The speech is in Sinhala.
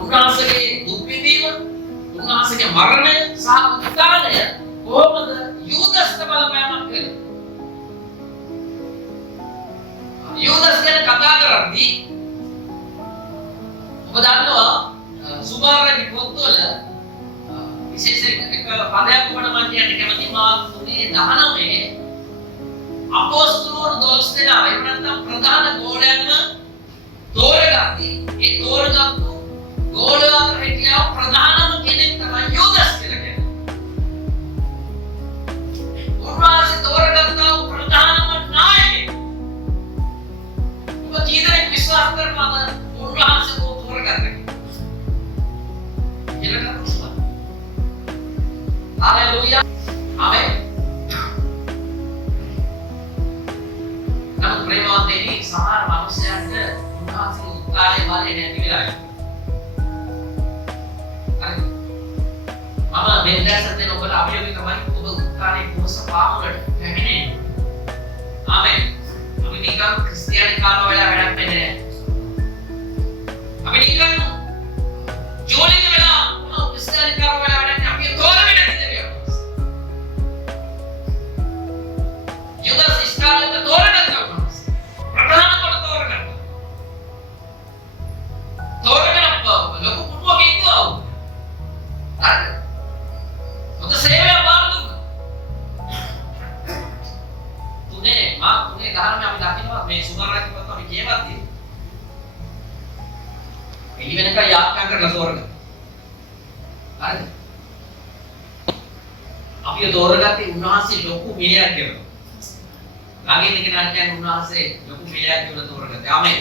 උන්වහන්සේගේ දුක් විඳීම, උන්වහන්සේගේ මරණය සහ උත්ථානය කොහොමද යූදස්ට බලපෑමක් කළේ? යූදස් ගැන කතා කරද්දී ඔබ දන්නවා සුමාරගේ පොත්වල විශේෂයෙන් එක පදයක් ඔබට මම කියන්න කැමතියි. මාර්කස් 3:19 අපොස්තුලවරු 12 දෙනා එහෙම නැත්නම් ප්‍රධාන ගෝලයන්ව තෝරගatti. ඒ තෝරගත්තු ගෝලයා අතර හිටියා ප්‍රධානම කෙනෙක් තමයි යූදස් කියලා කියන්නේ. උන්වහන්සේ තෝරගත්තා ප්‍රධානම නායකයෙක්. ඔබ කීදෙනෙක් විශ්වාස කරනවද උන්වහන්සේ තෝරගත්තා කියලා? Haleluya. Amen. Namun ප්‍රේමවන්තයනි සමහර මිනිස්යන්ට උන්වහන්සේ උත්තරේ බලේ නැති වෙලා ඉන්නවා. හරි. මම මේ දැසත් දෙන ඔබට අභියෝගය තමයි ඔබ උත්තරේ කොහොස පාමුලට පැමිණෙන්නේ. ආමෙන්. අපි නිකන් ක්‍රිස්තියානි කාම වෙලා වැඩක් නැහැ. අපි නිකන් ජෝලික වෙලා ක්‍රිස්තියානි කාම වෙලා වැඩක් නැහැ. අපි තෝරගෙන යුදස් ඉස්කාරියෝත තෝරගත්තා උන්වහන්සේ. ප්‍රධාන කොට තෝරගත්තා. තෝරගෙන ලොකු පුටුවක ඉන්නවා උන්. හරිද? මොකද සේවය බාර දුන්නා. තුනේ ධර්මය අපි දකින්නවා මේ සුමාරාගේ පොත් අපි කියවද්දී. එළි වෙනකන් යාත්‍රා කරලා තෝරගත්තා. හරිද? අපි තෝරගත්තේ උන්වහන්සේ ලොකු මිලයක් කියලා. ළඟින් ඉගෙන ගන්න උන්වහන්සේ ලොකු මිලයක් කියලා තෝරගත්තා. ආමෙන්.